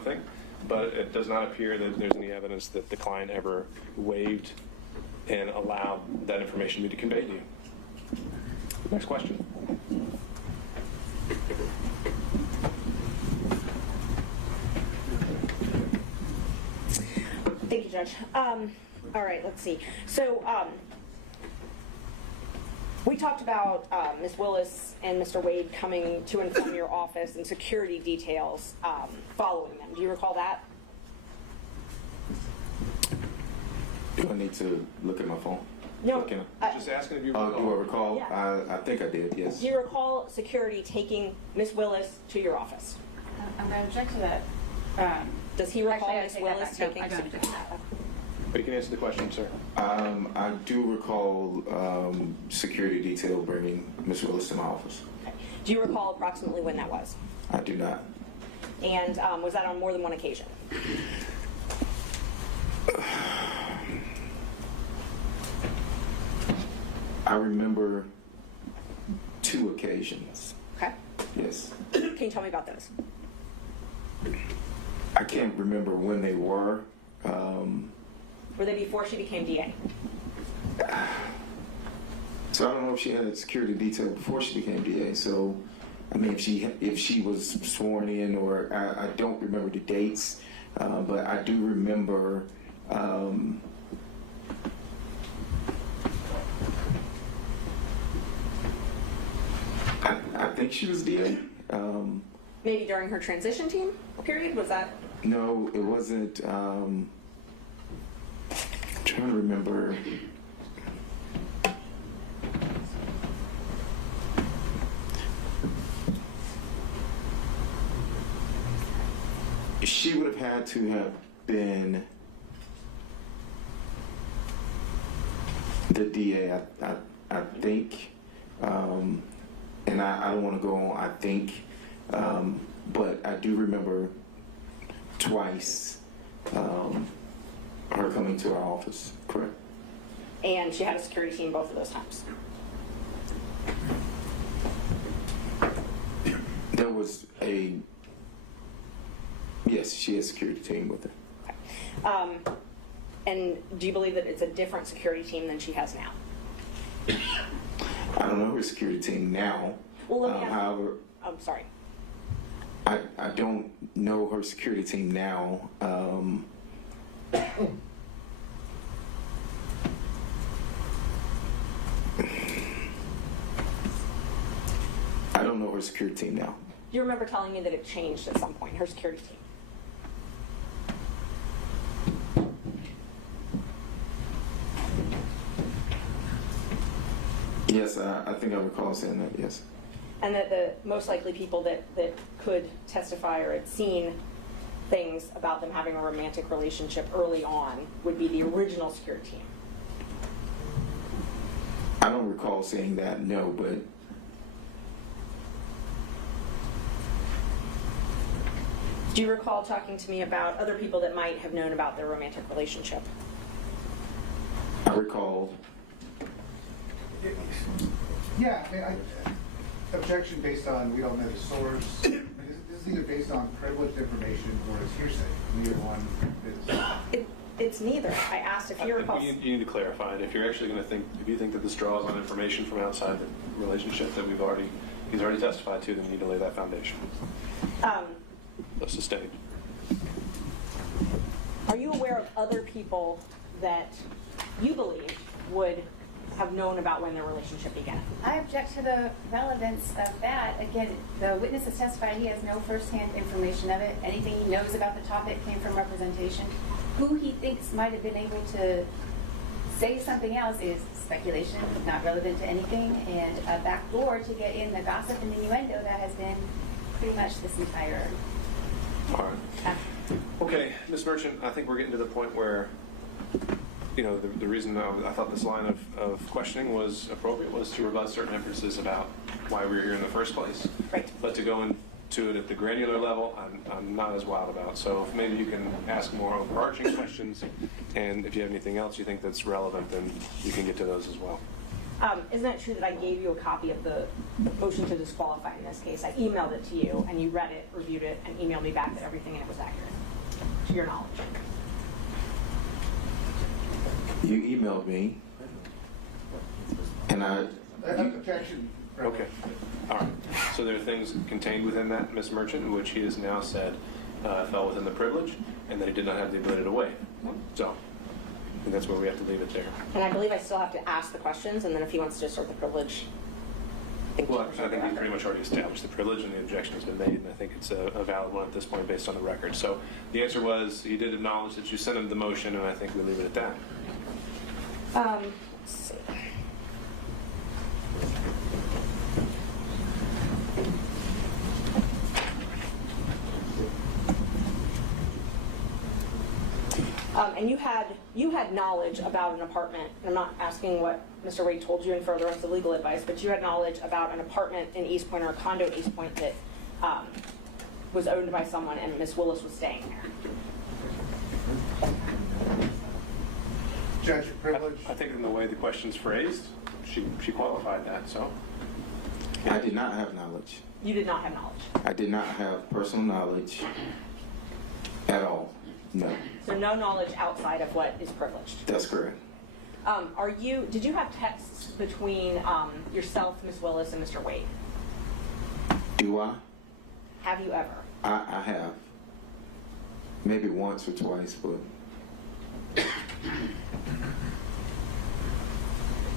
something, but it does not appear that there's any evidence that the client ever waived and allowed that information to be conveyed to you. Next question. Thank you, Judge. All right, let's see. So we talked about Ms. Willis and Mr. Wade coming to and from your office and security details following them. Do you recall that? Do I need to look at my phone? No. Just asking if you Do I recall? Yeah. I think I did, yes. Do you recall security taking Ms. Willis to your office? I'm going to object to that. Does he recall Actually, I Ms. take that Willis back. No, taking I don't security? object to that. But you can answer the question, sir. I do recall security detail bringing Ms. Willis to my office. Okay. Do you recall approximately when that was? I do not. And was that on more than one occasion? I remember 2 occasions. Okay. Yes. Can you tell me about those? I can't remember when they were. Were they before she became DA? So I don't know if she had a security detail before she became DA. So, I mean, if she was sworn in, or I don't remember the dates, but I do remember. I think she was DA. Maybe during her transition team period? Was that? No, it wasn't. I'm trying to remember. She would have had to have been the DA, I think. And I don't want to go on, I think. But I do remember twice her coming to our office, correct? And she had a security team both of those times. There was yes, she had a security team with her. Okay. And do you believe that it's a different security team than she has now? I don't know her security team now. Well, let me ask. However, I'm sorry. I don't know her security team now. I don't know her security team now. Do you remember telling me that it changed at some point, her security team? Yes, I think I recall saying that, yes. And that the most likely people that could testify or had seen things about them having a romantic relationship early on would be the original security team? I don't recall saying that, no, but Do you recall talking to me about other people that might have known about their romantic relationship? I recall. Yeah, I mean, objection based on we don't know the source. This is either based on privileged information or it's hearsay. Neither one is. It's neither. I asked if you recall. You need to clarify it. If you're actually going to think, if you think that this draws on information from outside the relationship that he's already testified to, then you need to lay that foundation. Sustained. Are you aware of other people that you believe would have known about when their relationship began? I object to the relevance of that. Again, the witness has testified he has no firsthand information of it. Anything he knows about the topic came from representation. Who he thinks might have been able to say something else is speculation, not relevant to anything, and a backdoor to get in the gossip and innuendo that has been pretty much this entire. All right. Okay, Ms. Merchant, I think we're getting to the point where, you know, the reason I thought this line of questioning was appropriate was to rebut certain inferences about why we were here in the first place. Right. But to go into it at the granular level, I'm not as wild about. So if maybe you can ask more overarching questions, and if you have anything else you think that's relevant, then you can get to those as well. Isn't it true that I gave you a copy of the motion to disqualify in this case? I emailed it to you, and you read it, reviewed it, and emailed me back that everything in it was accurate, to your knowledge. You emailed me, and Objection. Okay. All right. So there are things contained within that, Ms. Merchant, which he has now said fell within the privilege, and that he did not have the ability to waive. So I think that's where we have to leave it there. And I believe I still have to ask the questions, and then if he wants to assert the privilege, Well, I think we pretty much already established the privilege, and the objection has been made, and I think it's a valid one at this point based on the record. So the answer was he did acknowledge that you sent him the motion, and I think we leave it at that. let's see. And you had knowledge about an apartment. I'm not asking what Mr. Wade told you in furtherance of legal advice, but you had knowledge about an apartment in East Point or a condo in East Point that was owned by someone, and Miss Willis was staying there. Judge, privilege. I think in the way the question's phrased, she qualified that, so. I did not have knowledge. You did not have knowledge. I did not have personal knowledge at all. No, So no knowledge outside of what is privileged. that's correct. Did you have texts between yourself, Miss Willis, and Mr. Wade? Do I? Have you ever? I have. Maybe once or twice, but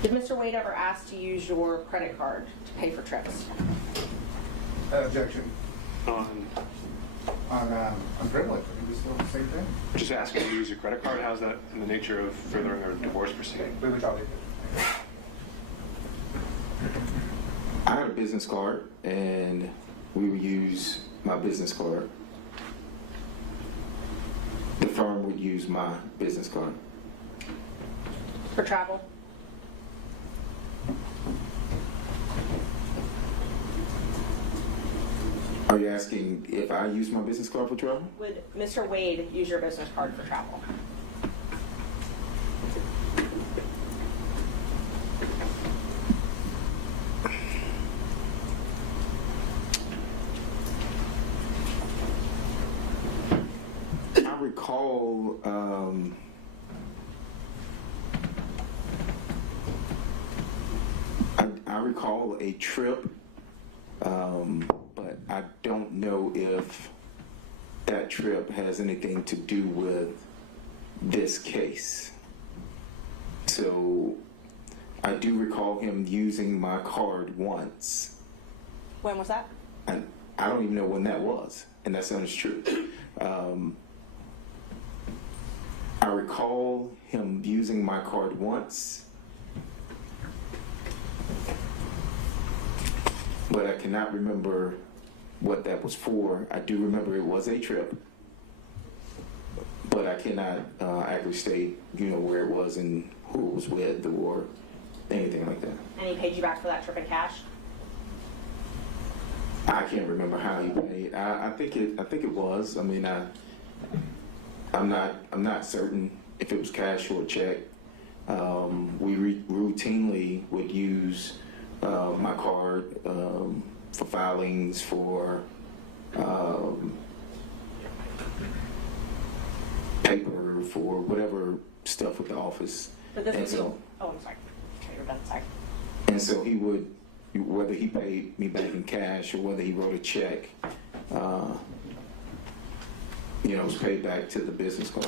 Did Mr. Wade ever ask to use your credit card to pay for trips? Objection. On On privilege, I think it's still the same thing. just asking you to use your credit card, how's that in the nature of furthering a divorce proceeding? Privilege, I'll leave it. I had a business card, and we would use my business card. The firm would use my business card. For travel? Are you asking if I use my business card for travel? Would Mr. Wade use your business card for travel? I recall I recall a trip, but I don't know if that trip has anything to do with this case. So I do recall him using my card once. When was that? And I don't even know when that was, and that sounds true. I recall him using my card once, but I cannot remember what that was for. I do remember it was a trip, but I cannot accurately state, where it was and who it was with or anything like that. And he paid you back for that trip in cash? I can't remember how he paid. I think it was. I mean, I'm not certain if it was cash or a check. We routinely would use my card for filings, for paper, for whatever stuff with the office. But this And was so- oh, I'm sorry. Okay, you're done. Sorry. And so he would, whether he paid me back in cash or whether he wrote a check, it was paid back to the business card.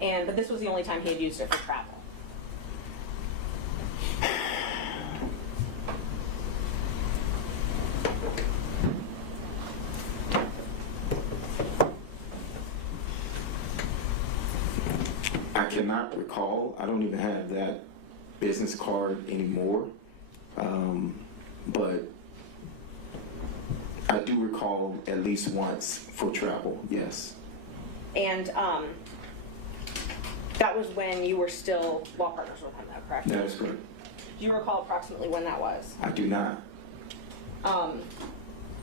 But this was the only time he had used it for travel. I cannot recall. I don't even have that business card anymore. But I do recall at least once for travel, yes. And that was when you were still law partners with him, though, correct? That is correct. Do you recall approximately when that was? I do not.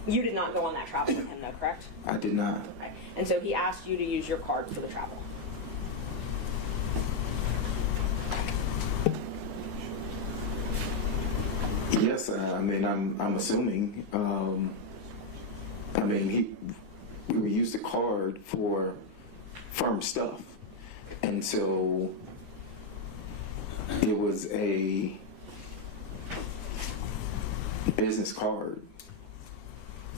You did not go on that travel with him, though, correct? I did not. Okay. And so he asked you to use your card for the travel. Yes, I mean, I'm assuming. I mean, we would use the card for firm stuff, and so it was a business card.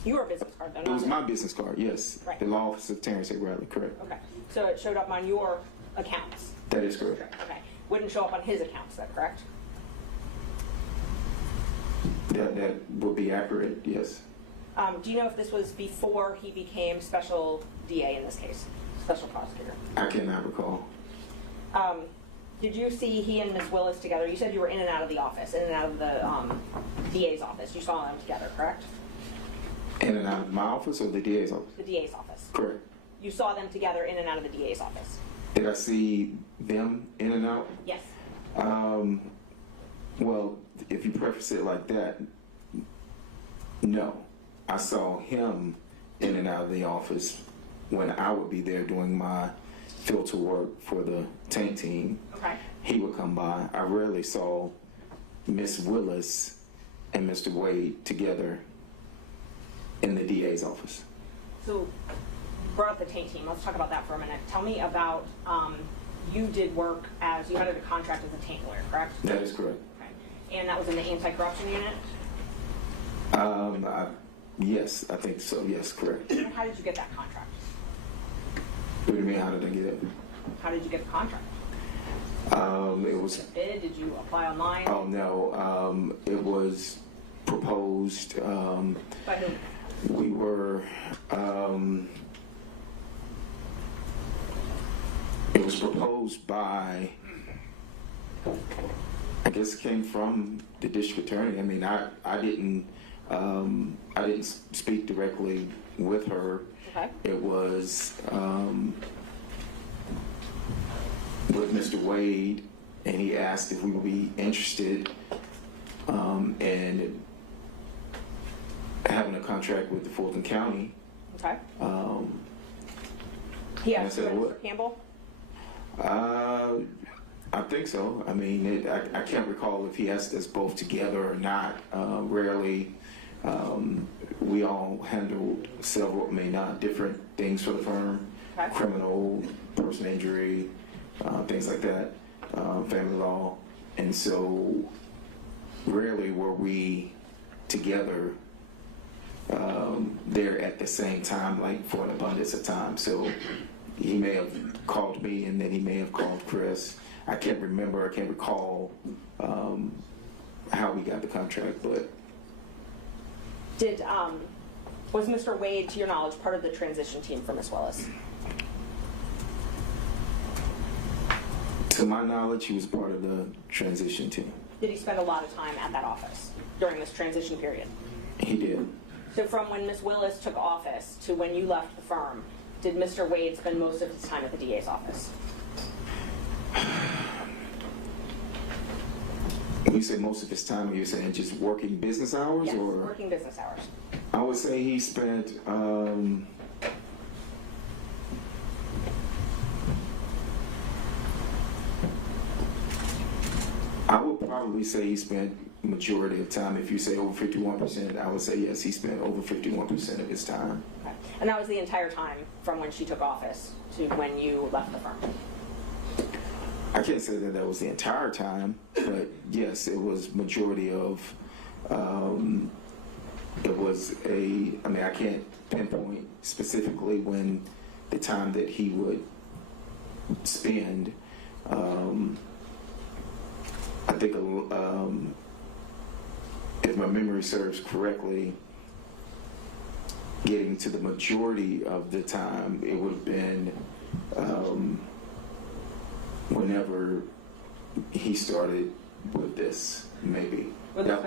Your business card, though. It was my business card, yes. Right. The law office of Terrence A. Bradley, correct. Okay, so it showed up on your accounts. That is correct. Okay, wouldn't show up on his accounts, is that correct? That would be accurate, yes. Do you know if this was before he became special DA in this case, special prosecutor? I cannot recall. Did you see he and Ms. Willis together? You said you were in and out of the office, in and out of the DA's office. You saw them together, correct? In and out of my office or the DA's office? The DA's office. Correct. You saw them together in and out of the DA's office? Did I see them in and out? Yes. Well, if you preface it like that, no. I saw him in and out of the office when I would be there doing my filter work for the tank team. Okay. He would come by. I rarely saw Miss Willis and Mr. Wade together in the DA's office. So, brought up the tank team. Let's talk about that for a minute. Tell me about, you did work as, you had a contract as a tank lawyer, correct? That is correct. Okay. And that was in the anti-corruption unit? Yes, I think so. Yes, correct. And how did you get that contract? What do you mean, how did I get it? How did you get the contract? It was, Did you bid? Did you apply online? oh no, it was proposed, By who? we were, it was proposed by, I guess it came from the district attorney. I mean, I didn't speak directly with her. Okay. It was with Mr. Wade, and he asked if we would be interested in having a contract with the Fulton County. Okay. He asked I you, said, Mr. what? Campbell? I think so. I mean, I can't recall if he asked us both together or not. Rarely. We all handled several, different things for the firm. Okay. Criminal, personal injury, things like that, family law. And so rarely were we together there at the same time, like for an abundance of time. So he may have called me and then he may have called Chris. I can't recall how we got the contract, but Was Mr. Wade, to your knowledge, part of the transition team for Ms. Willis? to my knowledge, he was part of the transition team. Did he spend a lot of time at that office during this transition period? He did. So from when Ms. Willis took office to when you left the firm, did Mr. Wade spend most of his time at the DA's office? When you say most of his time, you're saying just working business hours? Yes, Or working business hours. I would say he spent I would probably say he spent majority of time. If you say over 51%, I would say yes, he spent over 51% of his time. Okay. And that was the entire time from when she took office to when you left the firm? I can't say that that was the entire time, but yes, it was majority of, it was I can't pinpoint specifically when the time that he would spend. I think, if my memory serves correctly, getting to the majority of the time, it would have been whenever he started with this, maybe. As That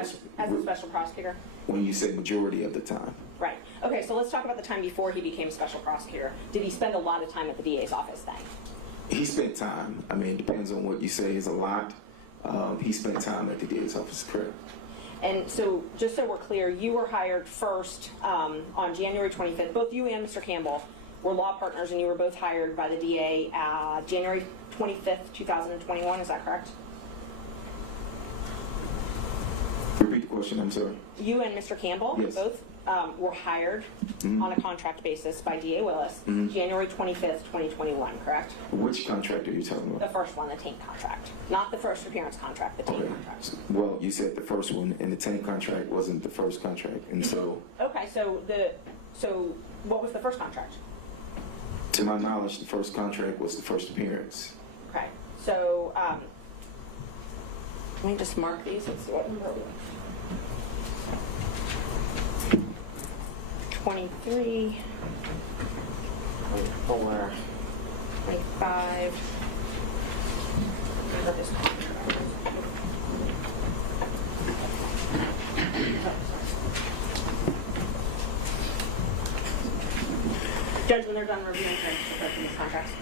was a special prosecutor? when you say majority of the time. Right. Okay, so let's talk about the time before he became special prosecutor. Did he spend a lot of time at the DA's office then? He spent time. It depends on what you say is a lot. He spent time at the DA's office, correct? And so, just so we're clear, you were hired first on January 25th. Both you and Mr. Campbell were law partners, and you were both hired by the DA January 25th, 2021. Is that correct? Repeat the question, I'm sorry. You and Mr. Campbell Yes. both were hired on a contract basis by DA Willis January 25th, 2021, correct? Which contract are you talking The about? first one, the taint contract. Not the first appearance contract, the taint Okay. contract. Well, you said the first one, and the tank contract wasn't the first contract, and so, Okay, so what was the first contract? to my knowledge, the first contract was the first appearance. Okay, so let me just mark these and see what number we 23, 24, 25. Remember this contract. Judge, when they're done reviewing these contracts.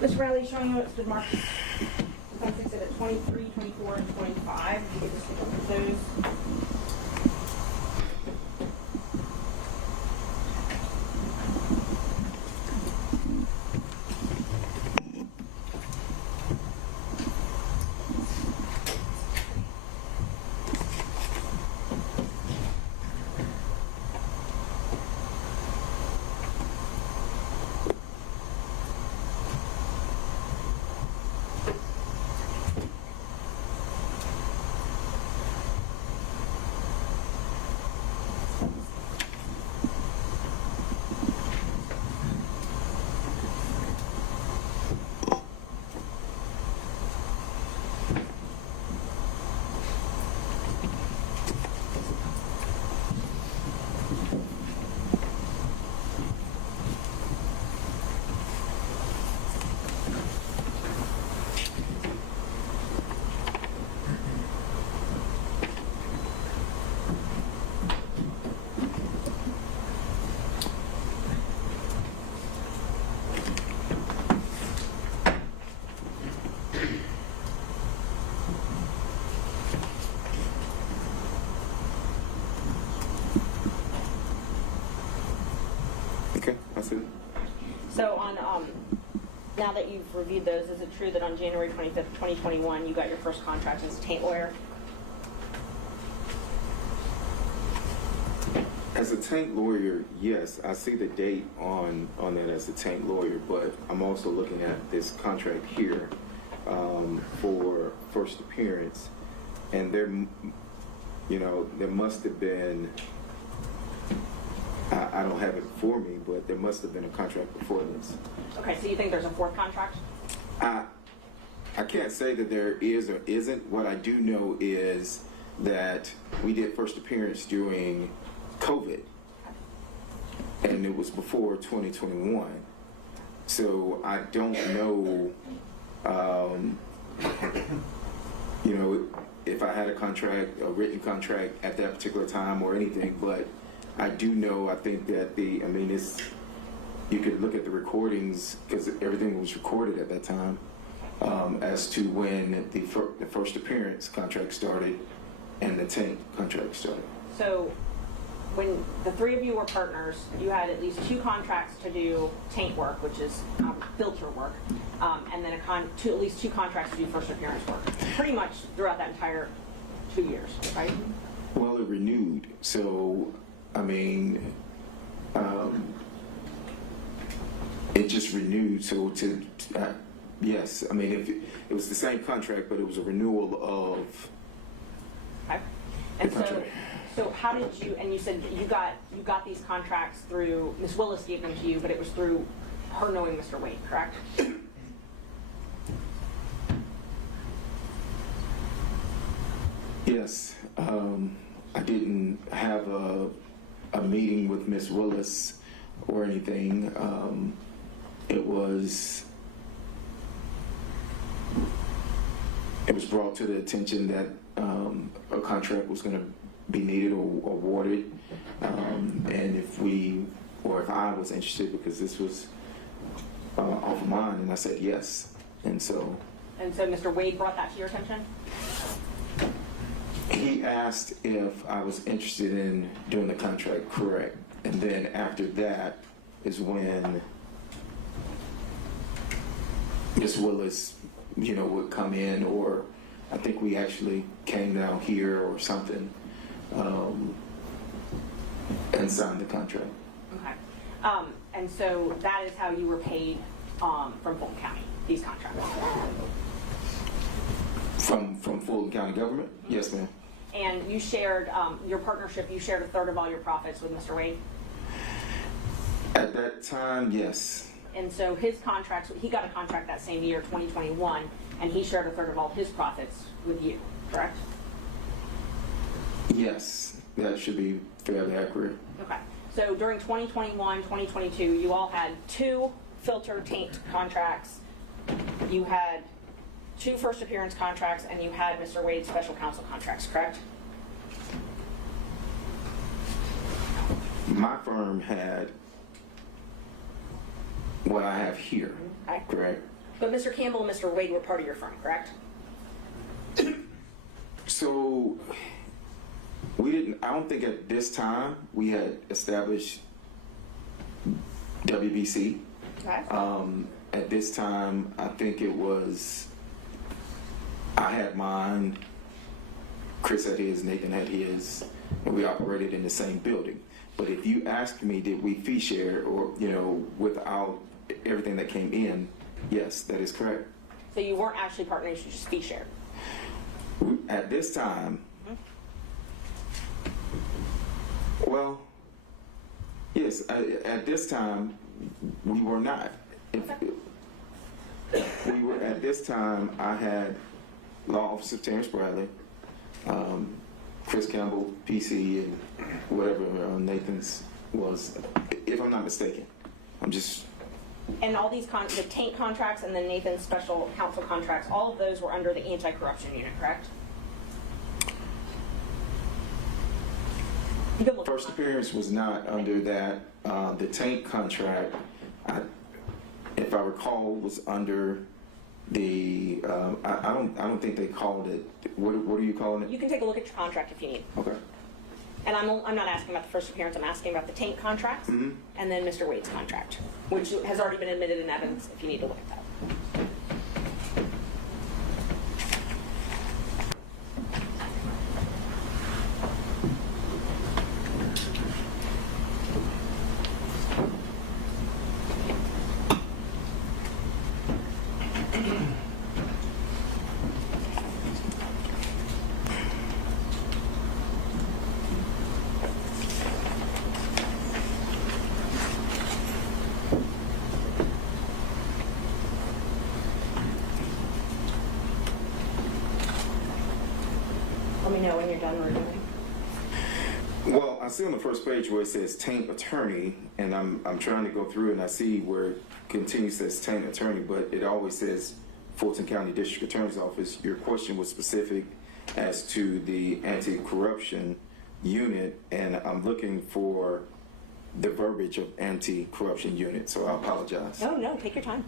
Mr. Riley, showing you what's been marked. That's exhibit 23, 24, and 25. You can just take a look at those. Okay, I see. So on, now that you've reviewed those, is it true that on January 25th, 2021, you got your first contract as a taint lawyer? As a tank lawyer, yes, I see the date on that as a tank lawyer, but I'm also looking at this contract here for first appearance, and there must have been, I don't have it for me, but there must have been a contract before this. Okay, so you think there's a fourth contract? I can't say that there is or isn't. What I do know is that we did first appearance during COVID, and it was before 2021. So I don't know, if I had a contract, a written contract at that particular time or anything, but I do know, I think that you could look at the recordings, because everything was recorded at that time, as to when the first appearance contract started and the tank contract started. So when the three of you were partners, you had at least two contracts to do taint work, which is filter work, and then at least two contracts to do first appearance work, pretty much throughout that entire 2 years, right? Well, it renewed, so it just renewed. So yes, if it was the same contract, but it was a renewal of Okay. And the contract. so how did you, and you said that you got these contracts through, Ms. Willis gave them to you, but it was through her knowing Mr. Wade, correct? Yes, I didn't have a meeting with Ms. Willis or anything. it was brought to the attention that a contract was going to be needed or awarded, and if I was interested, because this was off of mine, and I said yes. And so Mr. Wade brought that to your attention? he asked if I was interested in doing the contract, correct. And then after that is when Ms. Willis, would come in, or I think we actually came down here or something, and signed the contract. Okay. And so that is how you were paid from Fulton County, these contracts? From Fulton County government? Yes, ma'am. And you shared, your partnership, you shared a third of all your profits with Mr. Wade? At that time, yes. And so his contracts, he got a contract that same year, 2021, and he shared a third of all his profits with you, correct? Yes, that should be fairly accurate. Okay. So during 2021, 2022, you all had 2 filter taint contracts. You had 2 first appearance contracts, and you had Mr. Wade's special counsel contracts, correct? My firm had what I have here, Okay. correct? But Mr. Campbell and Mr. Wade were part of your firm, correct? So I don't think at this time we had established WBC. Okay. At this time, I think I had mine, Chris had his, Nathan had his, and we operated in the same building. But if you ask me, did we fee share, or, without everything that came in, yes, that is correct. So you weren't actually partners, you just fee shared. At this time, well, yes, at this time, we were not. At this time, I had Law Officer Terrence Bradley, Chris Campbell, PC, and whatever Nathan's was, if I'm not mistaken. And all these, the taint contracts and then Nathan's special counsel contracts, all of those were under the anti-corruption unit, correct? You can look First at appearance was not under that. The tank contract, if I recall, was under the. I don't think they called it. What are you calling it? You can take a look at your contract if you need. Okay. And I'm not asking about the first appearance. I'm asking about the taint contracts and then Mr. Wade's contract, which has already been admitted in evidence. If you need to look at that. Let me know when you're done reviewing. Well, I see on the first page where it says taint attorney, and I'm trying to go through and I see where it continues says taint attorney, but it always says Fulton County District Attorney's Office. Your question was specific as to the anti-corruption unit, and I'm looking for the verbiage of anti-corruption unit, so I apologize. No, take your time.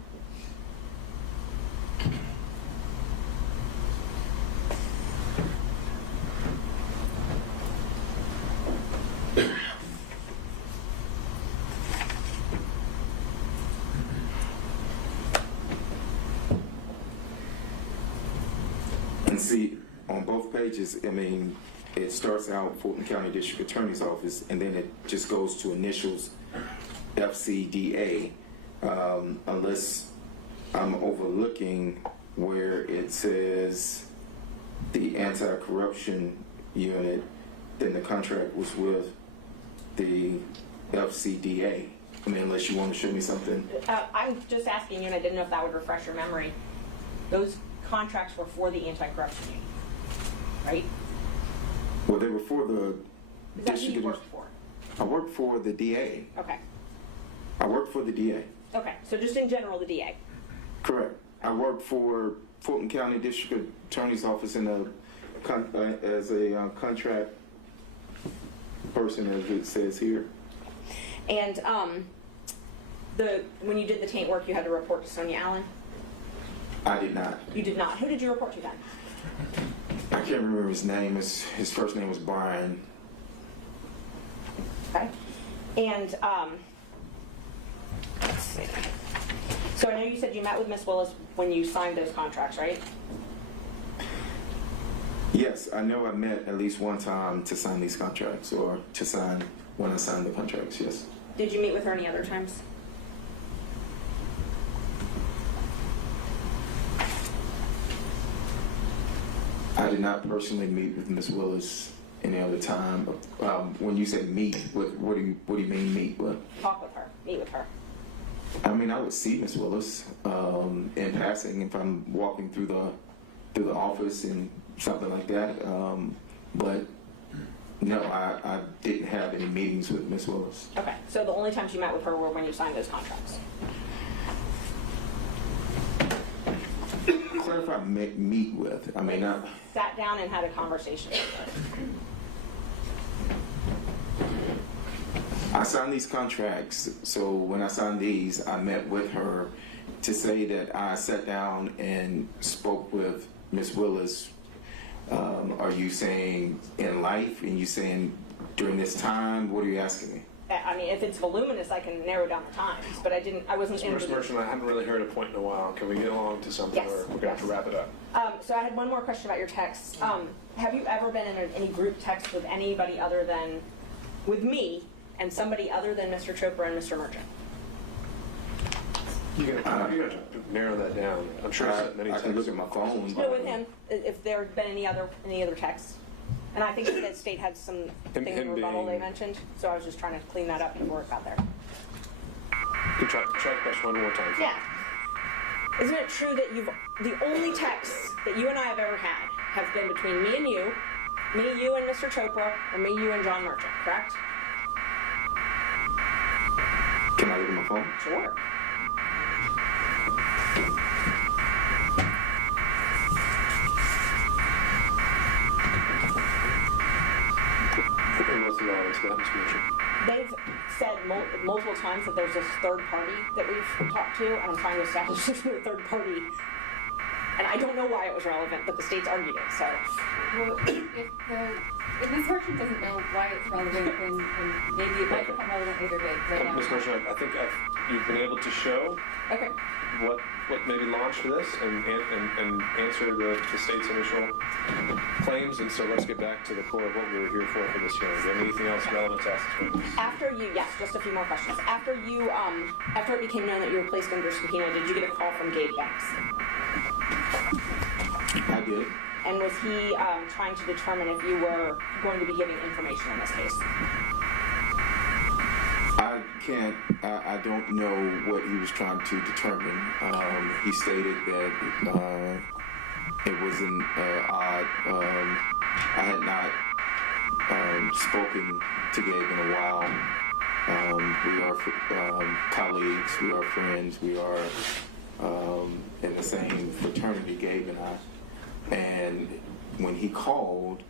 And see, on both pages, it starts out Fulton County District Attorney's Office, and then it just goes to initials FCDA, unless I'm overlooking where it says the anti-corruption unit, then the contract was with the FCDA. Unless you want to show me something. I'm just asking you, and I didn't know if that would refresh your memory. Those contracts were for the anti-corruption unit, right? Well, they were for the Is that who you district. worked for? I worked for the DA. Okay. I worked for the DA. Okay. So just in general, the DA. Correct. I work for Fulton County District Attorney's Office in as a contract person, as it says here. And when you did the taint work, you had to report to Sonia Allen? I did not. You did not. Who did you report to then? I can't remember his name. His first name was Brian. Okay. And let's see. So I know you said you met with Miss Willis when you signed those contracts, right? Yes, I know I met at least one time to sign these contracts, or to sign when I signed the contracts, yes. Did you meet with her any other times? I did not personally meet with Ms. Willis any other time. When you say meet, what do you mean meet with? Talk with her, meet with her. I mean, I would see Ms. Willis in passing if I'm walking through the office and something like that. But no, I didn't have any meetings with Ms. Willis. Okay, so the only times you met with her were when you signed those contracts? Clarify meet with. I mean, I Sat down and had a conversation with her. I signed these contracts, so when I signed these, I met with her. To say that I sat down and spoke with Ms. Willis, are you saying in life, and you saying during this time? What are you asking me? I mean, if it's voluminous, I can narrow down the times, but I wasn't in. Mr. Merchant, I haven't really heard a point in a while. Can we get along to something, Yes, or we're going to have to wrap it up? So I had one more question about your texts. Have you ever been in any group text with anybody other than, with me, and somebody other than Mr. Chopra and Mr. Merchant? You got to narrow that down. I'm sure I sent many I texts. can look at my phone. No, with him, if there had been any other texts. And I think that state had some thing in rebuttal they mentioned, so I was just trying to clean that up before it got there. Can try the question one more time. Yeah. Isn't it true that the only texts that you and I have ever had have been between me, you, and Mr. Chopra, or me, you, and John Merchant, correct? Can I look at my phone? Sure. What's the audience got, Mr. Merchant? They've said multiple times that there's this third party that we've talked to, and I'm trying to establish this with a third party. And I don't know why it was relevant, but the state's argued it, so. Well, if Ms. Merchant doesn't know why it's relevant, then maybe it might become relevant later, but right now. Ms. Merchant, I think you've been able to show Okay. what maybe launched this and answer the state's initial claims, and so let's get back to the core of what we were here for this hearing. Do you have anything else relevant to ask this witness? Yes, just a few more questions. After it became known that you were placed under subpoena, did you get a call from Gabe Banks? I did. And was he trying to determine if you were going to be giving information in this case? I don't know what he was trying to determine. He stated that it was an odd. I had not spoken to Gabe in a while. We are colleagues, we are friends, we are in the same fraternity, Gabe and I. And when he called,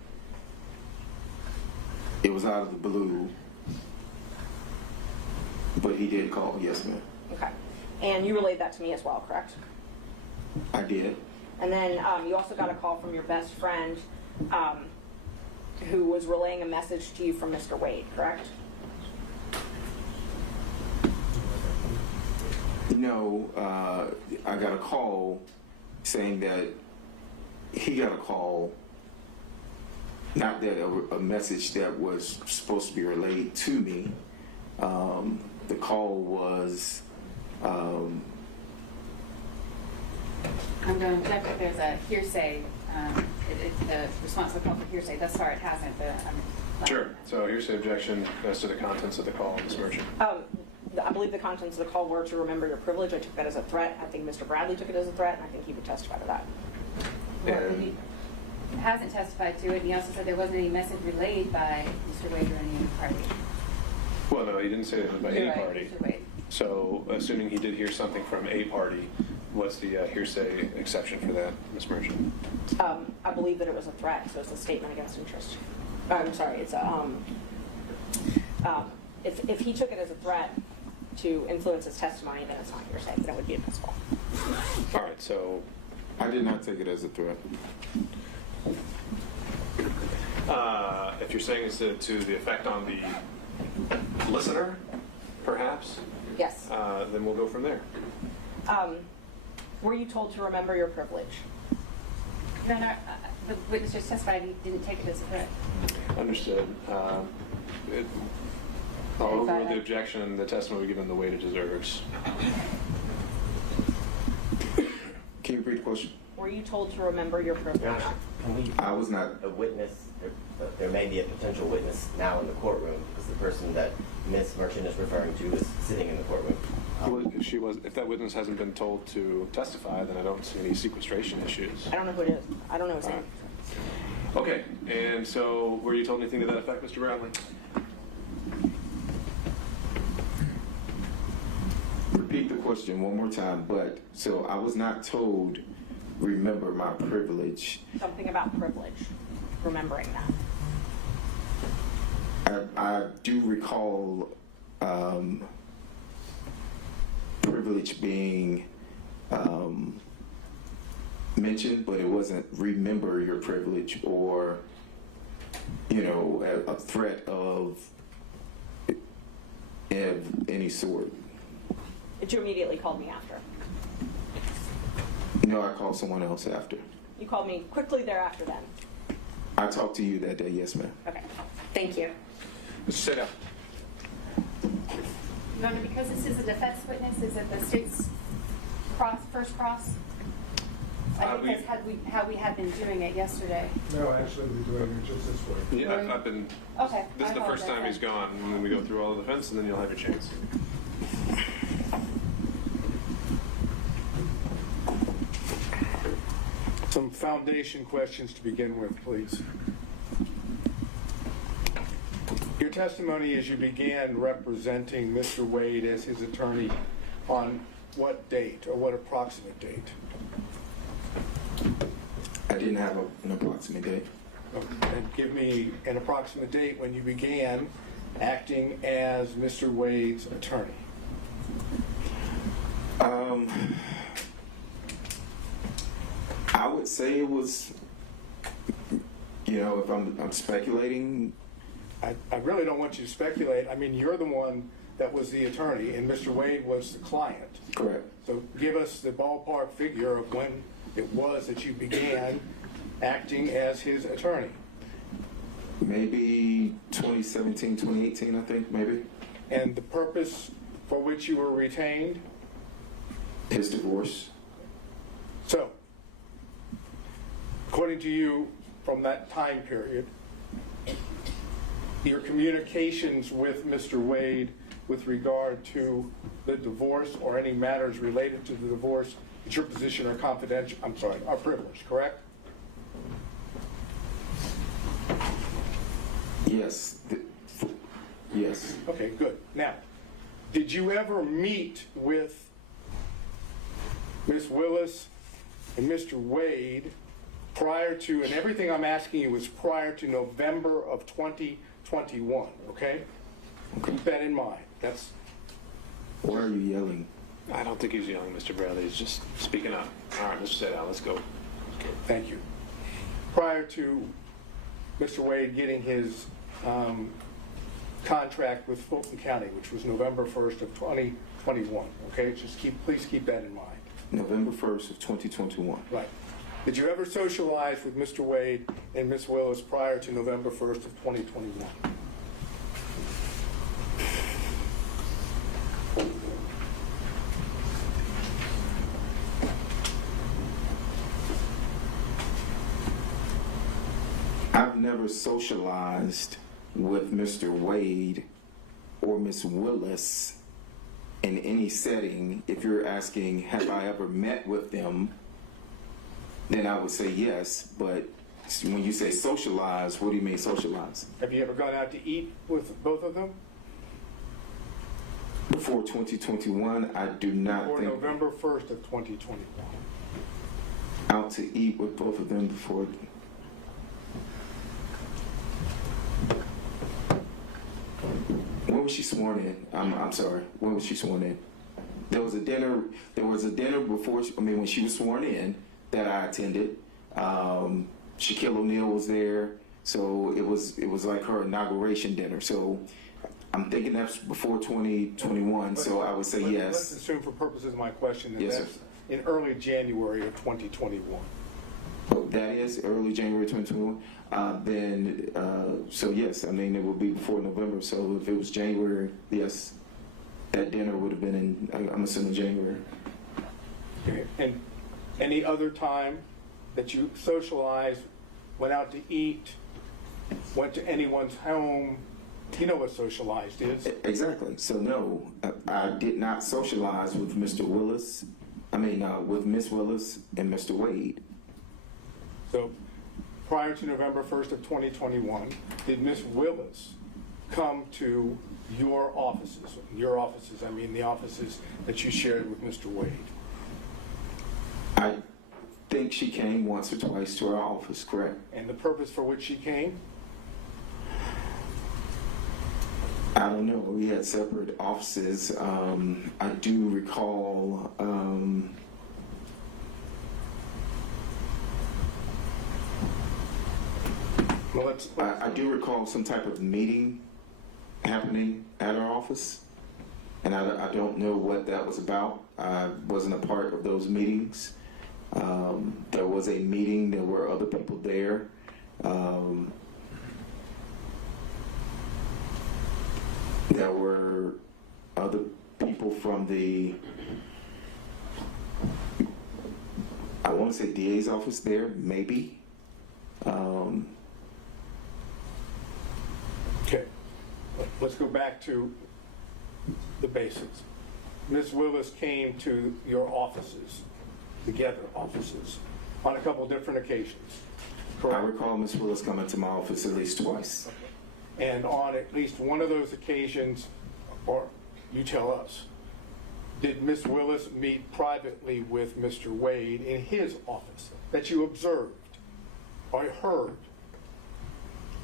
it was out of the blue. But he did call, yes, ma'am. Okay. And you relayed that to me as well, correct? I did. And then you also got a call from your best friend who was relaying a message to you from Mr. Wade, correct? No, I got a call saying that he got a call, not that a message that was supposed to be relayed to me. The call was. I'm going to object that there's a hearsay. The response to the call for hearsay. Thus far, it hasn't. But Sure. So here's the objection as to the contents of the call, Ms. Merchant. I believe the contents of the call were to remember your privilege. I took that as a threat. I think Mr. Bradley took it as a threat, and I think he would testify to that. Well, he hasn't testified to it, and he also said there wasn't any message relayed by Mr. Wade or any party. Well, no, he didn't say it was by any You're right, party. Mr. Wade. So, assuming he did hear something from a party, what's the hearsay exception for that, Ms. Merchant? I believe that it was a threat, so it's a statement against interest. I'm sorry, it's a, if he took it as a threat to influence his testimony, then it's not hearsay, then it would be admissible. All right, so I did not take it as a threat. if you're saying it's to the effect on the listener, perhaps, Yes. then we'll go from there. Were you told to remember your privilege? No, no, the witness just testified he didn't take it as a threat. Understood. I'll overrule the objection. The testimony given the weight it deserves. Can you repeat the question? Were you told to remember your privilege? Your Honor, can we, I was not. a witness, there may be a potential witness now in the courtroom because the person that Ms. Merchant is referring to is sitting in the courtroom. Well, if that witness hasn't been told to testify, then I don't see any sequestration issues. I don't know who it is. I don't know his All name. right. Okay, and so were you told anything to that effect, Mr. Bradley? Repeat the question one more time, but, so I was not told, remember my privilege. Something about privilege. Remembering that. I do recall privilege being mentioned, but it wasn't remember your privilege or, a threat of any sort. But you immediately called me after. No, I called someone else after. You called me quickly thereafter then. I talked to you that day, yes, ma'am. Okay. Thank you. Sit down. Your Honor, because this is a defense witness, is it the state's first cross? I think that's how we had been doing it yesterday. No, actually, we're doing it just this way. Yeah, Really? I've been. Okay. This is the first time he's gone, and then we go through all the defense, and then you'll have your chance. Some foundation questions to begin with, please. Your testimony as you began representing Mr. Wade as his attorney on what date or what approximate date? I didn't have an approximate date. And give me an approximate date when you began acting as Mr. Wade's attorney. I would say it was, if I'm speculating. I really don't want you to speculate. I mean, you're the one that was the attorney and Mr. Wade was the client. Correct. So give us the ballpark figure of when it was that you began acting as his attorney. Maybe 2017, 2018, I think, maybe. And the purpose for which you were retained? His divorce. So, according to you, from that time period, your communications with Mr. Wade with regard to the divorce or any matters related to the divorce, it's your position are confidential, are privileged, correct? Yes. Yes. Okay, good. Now, did you ever meet with Ms. Willis and Mr. Wade prior to, and everything I'm asking you is prior to November of 2021, okay? Keep that in mind. That's Why are you yelling? I don't think he's yelling, Mr. Bradley. He's just speaking up. All right, Mr. Sedal, let's go. Thank you. Prior to Mr. Wade getting his contract with Fulton County, which was November 1st of 2021, okay? Please keep that in mind. November 1st of 2021. Right. Did you ever socialize with Mr. Wade and Ms. Willis prior to November 1st of 2021? I've never socialized with Mr. Wade or Ms. Willis in any setting. If you're asking, have I ever met with them, then I would say yes. But when you say socialize, what do you mean socialize? Have you ever gone out to eat with both of them? before 2021, I do not Or think. November 1st of 2021? Out to eat with both of them before. When was she sworn in? I'm sorry. When was she sworn in? There was a dinner. There was a dinner before. When she was sworn in that I attended. Shaquille O'Neal was there, so it was like her inauguration dinner. So I'm thinking that's before 2021. So I would say Let's yes. assume for purposes of my question that Yes, that's sir. in early January of 2021. Oh, that is early January 2021. So yes, it will be before November. So if it was January, yes, that dinner would have been in, I'm assuming, January. Okay. And any other time that you socialized, went out to eat, went to anyone's home, you know what socialized is? Exactly. So no, I did not socialize with Mr. Willis. With Miss Willis and Mr. Wade. So prior to November 1st of 2021, did Miss Willis come to your offices? Your offices, the offices that you shared with Mr. Wade. I think she came once or twice to our office, correct? And the purpose for which she came? I don't know. We had separate offices. I do recall. Well, I do recall some type of meeting happening at our office, and I don't know what that was about. I wasn't a part of those meetings. There was a meeting. There were other people there. There were other people from the, I want to say DA's office there, maybe. Okay, let's go back to the basics. Ms. Willis came to your offices, together offices, on a couple different occasions, I correct? recall Ms. Willis coming to my office at least twice. And on at least one of those occasions, or you tell us, did Ms. Willis meet privately with Mr. Wade in his office that you observed or heard?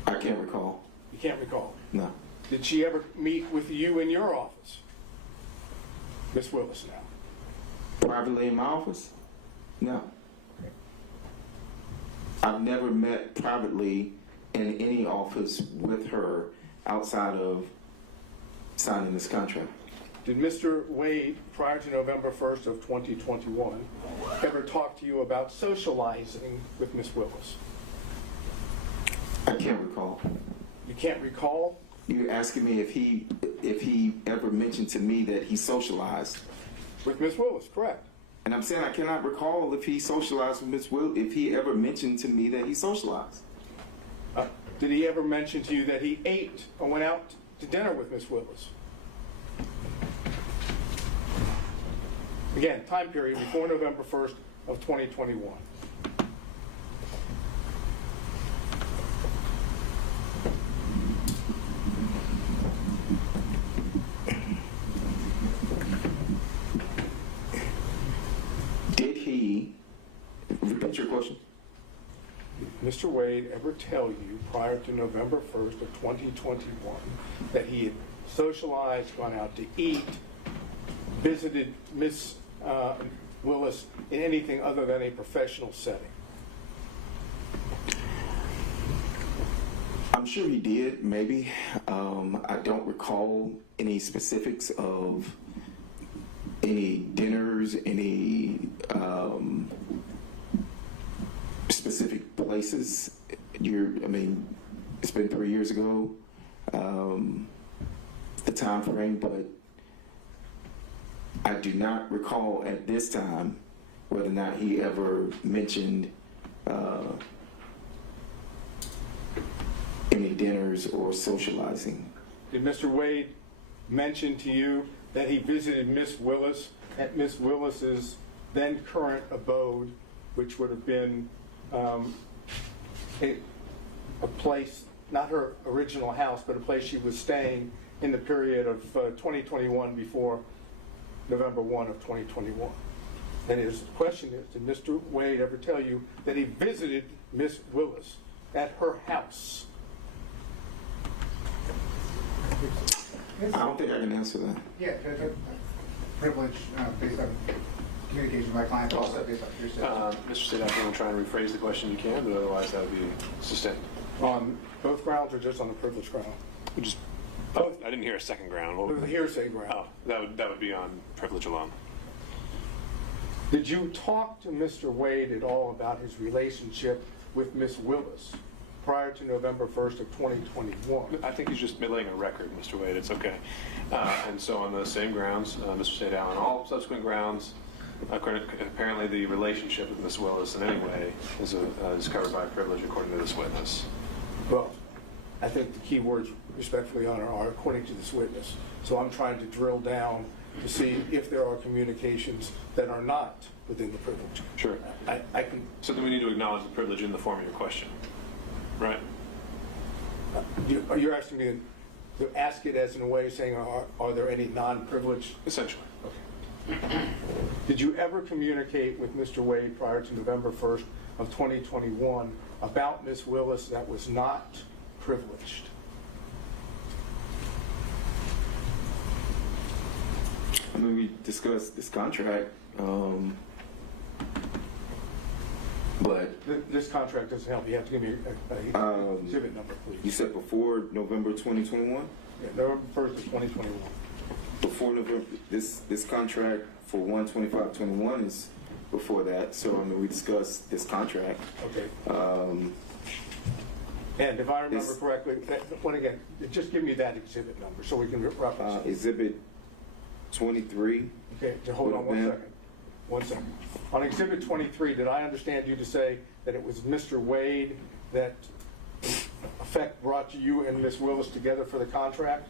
I can't recall. You can't recall. No. Did she ever meet with you in your office? Ms. Willis now. Privately in my office? No. Okay. I've never met privately in any office with her outside of signing this contract. Did Mr. Wade, prior to November 1st of 2021, ever talk to you about socializing with Ms. Willis? I can't recall. You can't recall? You're asking me if he ever mentioned to me that he socialized. With Ms. Willis, correct. And I'm saying I cannot recall if he socialized with Ms. Will, if he ever mentioned to me that he socialized. Did he ever mention to you that he ate or went out to dinner with Ms. Willis? Again, time period before November 1st of 2021. Did he, repeat your question? Did Mr. Wade ever tell you prior to November 1st of 2021 that he had socialized, gone out to eat, visited Ms. Willis in anything other than a professional setting? I'm sure he did, maybe. I don't recall any specifics of any dinners, any specific places. It's been 3 years ago, the time frame, but I do not recall at this time whether or not he ever mentioned any dinners or socializing. Did Mr. Wade mention to you that he visited Ms. Willis at Ms. Willis's then current abode, which would have been a place, not her original house, but a place she was staying in the period of 2021 before November 1 of 2021. And his question is, did Mr. Wade ever tell you that he visited Miss Willis at her house? I don't think I can answer that. Yeah, privilege based on communication with my client, also based on hearsay. Mr. State, if you want to try and rephrase the question, you can, but otherwise that would be sustained. On both grounds or just on the privilege ground? Just both. I didn't hear a second ground. What The would, hearsay ground. oh, that would be on privilege alone. Did you talk to Mr. Wade at all about his relationship with Miss Willis prior to November 1st of 2021? I think he's just laying a record, Mr. Wade. It's okay. And so on those same grounds, Mr. State, on all subsequent grounds, apparently the relationship with Miss Willis in any way is covered by privilege according to this witness. Well, I think the key words, respectfully, Your Honor, are according to this witness. So I'm trying to drill down to see if there are communications that are not within the privilege. Sure. I can. So then we need to acknowledge the privilege in the form of your question, right? You're asking me to ask it as in a way saying, are there any non-privileged? Essentially. Did you ever communicate with Mr. Wade prior to November 1st of 2021 about Miss Willis that was not privileged? I mean, we discussed this contract, but This contract doesn't help. You have to give me a exhibit number, please. you said before November 2021? Yeah, November 1st of 2021. Before November, this contract for 1/25/21 is before that. So I mean, we discussed this contract. Okay. And if I remember This- correctly, when again, just give me that exhibit number so we can reference it. Exhibit 23. Okay, hold on Ma'am. 1 second. On exhibit 23, did I understand you to say that it was Mr. Wade that in effect brought you and Miss Willis together for the contract?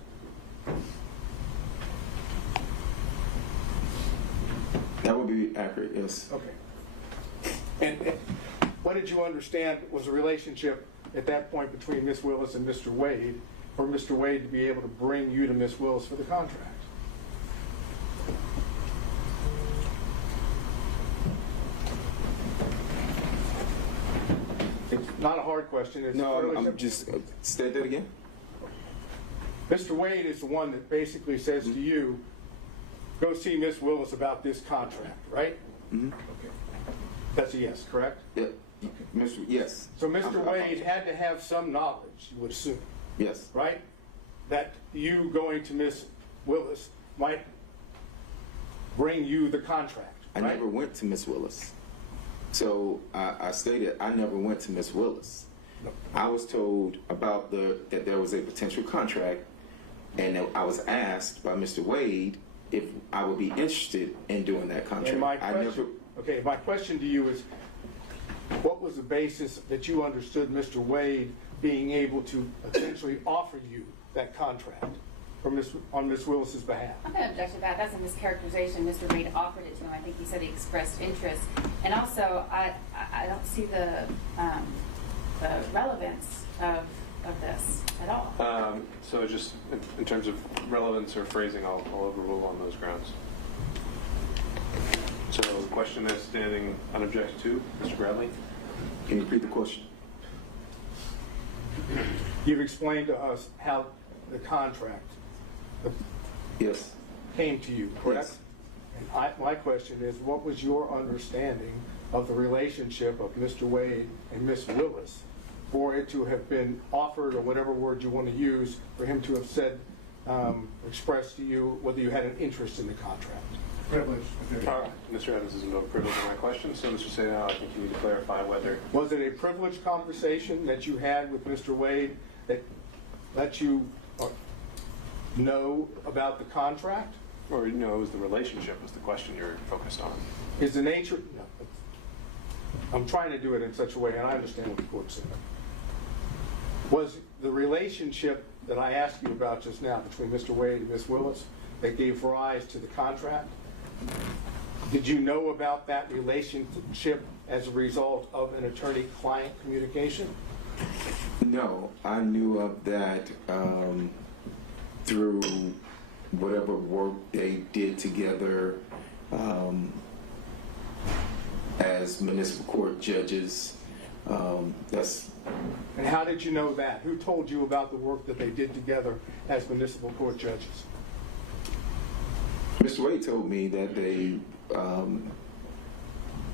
That would be accurate, yes. Okay. And what did you understand was the relationship at that point between Miss Willis and Mr. Wade, for Mr. Wade to be able to bring you to Miss Willis for the contract? It's not a hard question. It's No, fairly I'm simple. just, state that again? Mr. Wade is the one that basically says to you, go see Miss Willis about this contract, right? Mm-hmm. Okay. That's a yes, correct? Yeah, yes. So Mr. Wade had to have some knowledge, you would assume, Yes. right? That you going to Miss Willis might bring you the contract, I right? never went to Miss Willis. So I stated I never went to Miss Willis. No. I was told about that there was a potential contract, and that I was asked by Mr. Wade if I would be interested in doing that contract. And my I question, never. okay, my question to you is, what was the basis that you understood Mr. Wade being able to potentially offer you that contract on Miss Willis's behalf? I'm going to object to that. That's a mischaracterization. Mr. Wade offered it to him. I think he said he expressed interest. And also, I don't see the relevance of this at all. So just in terms of relevance or phrasing, I'll overrule on those grounds. So the question is standing unobjected to, Mr. Bradley? Can you repeat the question? You've explained to us how the contract Yes. came to you, correct? Yes. And my question is, what was your understanding of the relationship of Mr. Wade and Miss Willis for it to have been offered, or whatever word you want to use, for him to have said, expressed to you whether you had an interest in the contract? Privilege. All right. Mr. Evans is no privilege in my question, so Mr. Sadao, I think you need to clarify whether. Was it a privileged conversation that you had with Mr. Wade that let you know about the contract? Or, it was the relationship was the question you're focused on. Is the nature, no, I'm trying to do it in such a way, and I understand what the court said. Was the relationship that I asked you about just now between Mr. Wade and Miss Willis that gave rise to the contract, did you know about that relationship as a result of an attorney-client communication? No, I knew of that through whatever work they did together as municipal court judges. That's And how did you know that? Who told you about the work that they did together as municipal court judges? Mr. Wade told me that they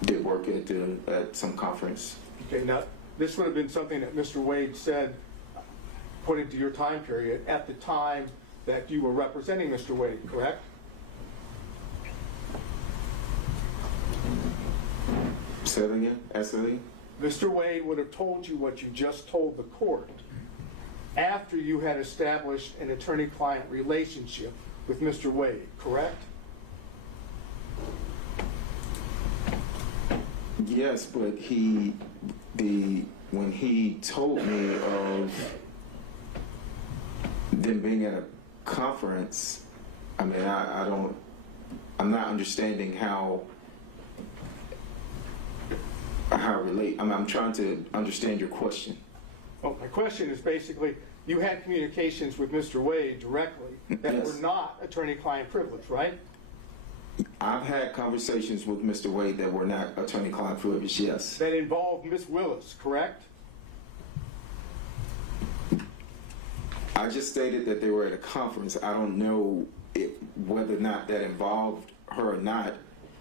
did work at some conference. Okay, now, this would have been something that Mr. Wade said, according to your time period, at the time that you were representing Mr. Wade, correct? Say that again? Absolutely. Mr. Wade would have told you what you just told the court after you had established an attorney-client relationship with Mr. Wade, correct? Yes, but when he told me of them being at a conference, I mean, I'm not understanding how relate. I'm trying to understand your question. Well, my question is basically, you had communications with Mr. Wade directly that Yes. were not attorney-client privilege, right? I've had conversations with Mr. Wade that were not attorney-client privilege, yes. That involved Ms. Willis, correct? I just stated that they were at a conference. I don't know whether or not that involved her or not.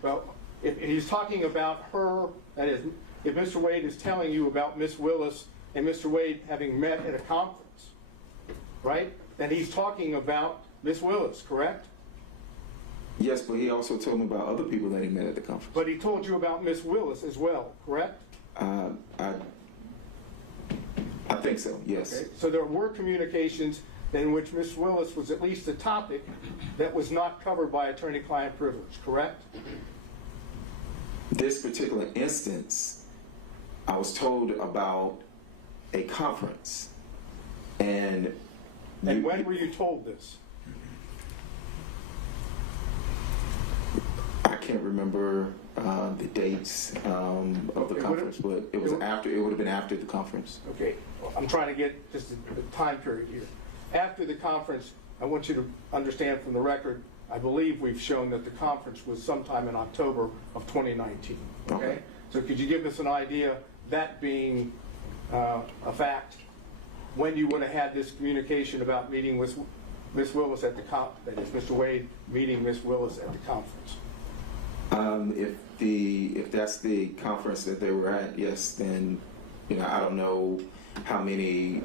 Well, if he's talking about her, that is, if Mr. Wade is telling you about Ms. Willis and Mr. Wade having met at a conference, right? Then he's talking about Ms. Willis, correct? Yes, but he also told me about other people that he met at the conference. But he told you about Ms. Willis as well, correct? I think so, yes. Okay. So there were communications in which Ms. Willis was at least a topic that was not covered by attorney-client privilege, correct? This particular instance, I was told about a conference. And when were you told this? I can't remember the dates of the conference, but it would have been after the conference. Okay, I'm trying to get just the time period here. After the conference, I want you to understand from the record, I believe we've shown that the conference was sometime in October of 2019, okay? So could you give us an idea, that being a fact, when you would have had this communication about meeting with Ms. Willis at the that is, Mr. Wade meeting Ms. Willis at the conference? If that's the conference that they were at, yes, then I don't know how many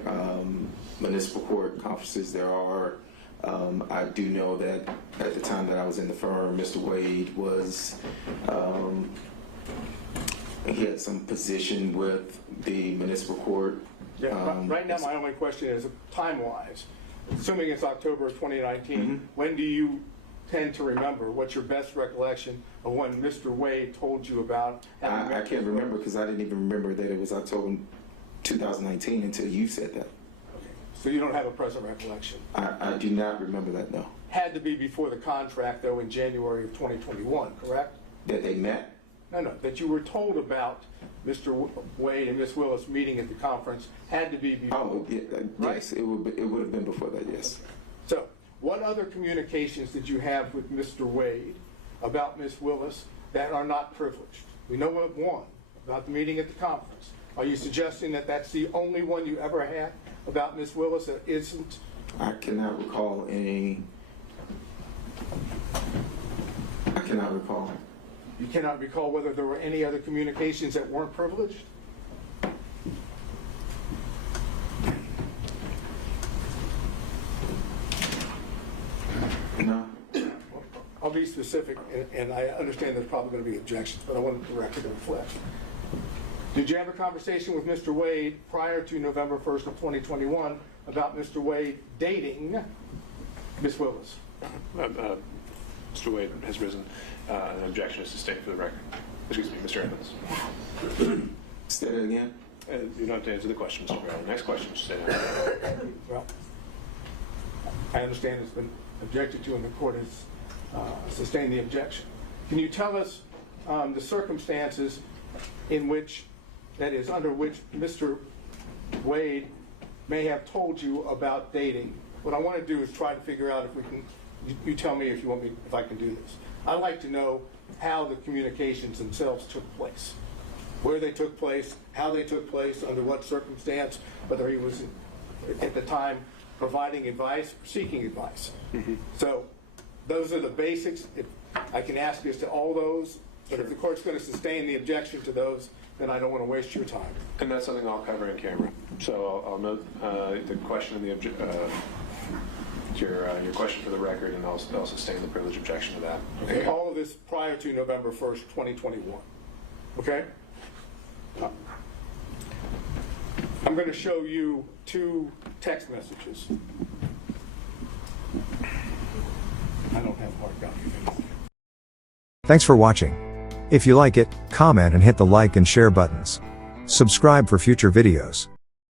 municipal court conferences there are. I do know that at the time that I was in the firm, Mr. Wade was he had some position with the municipal court. Yeah, right now my only question is time-wise, assuming it's October of 2019, when do you tend to remember? What's your best recollection of when Mr. Wade told you about? I can't remember because I didn't even remember that it was October 2019 until you said that. Okay. So you don't have a present recollection? I do not remember that, no. Had to be before the contract, though, in January of 2021, correct? That they met? No, that you were told about Mr. Wade and Ms. Willis meeting at the conference had to be before. Oh, yeah, yes, it would have been before that, yes. So, what other communications did you have with Mr. Wade about Ms. Willis that are not privileged? We know of one, about the meeting at the conference. Are you suggesting that that's the only one you ever had about Ms. Willis that isn't? I cannot recall any. I cannot recall. You cannot recall whether there were any other communications that weren't privileged? No. I'll be specific, and I understand there's probably going to be objections, but I want the record to reflect. Did you have a conversation with Mr. Wade prior to November 1st of 2021 about Mr. Wade dating Ms. Willis? Mr. Wade has risen. An objection is sustained for the record. Excuse me, Mr. Evans. Say that again? You don't have to answer the question, Mr. Brown. Next question, say that. Well, I understand it's been objected to and the court has sustained the objection. Can you tell us the circumstances in which, that is, under which Mr. Wade may have told you about dating what I want to do is try to figure out if we can, you tell me if you want me, if I can do this. I'd like to know how the communications themselves took place, where they took place, how they took place, under what circumstance, whether he was at the time providing advice or seeking advice. So those are the basics. I can ask you as to all those, but if the court's going to sustain the objection to those, then I don't want to waste your time. And that's something I'll cover in camera. So I'll note the question and your question for the record, and I'll sustain the privilege objection to that. Okay, all of this prior to November 1st, 2021. Okay? I'm going to show you 2 text messages. I don't have hard copy. Thanks for watching. If you like it, comment and hit the like and share buttons. Subscribe for future videos.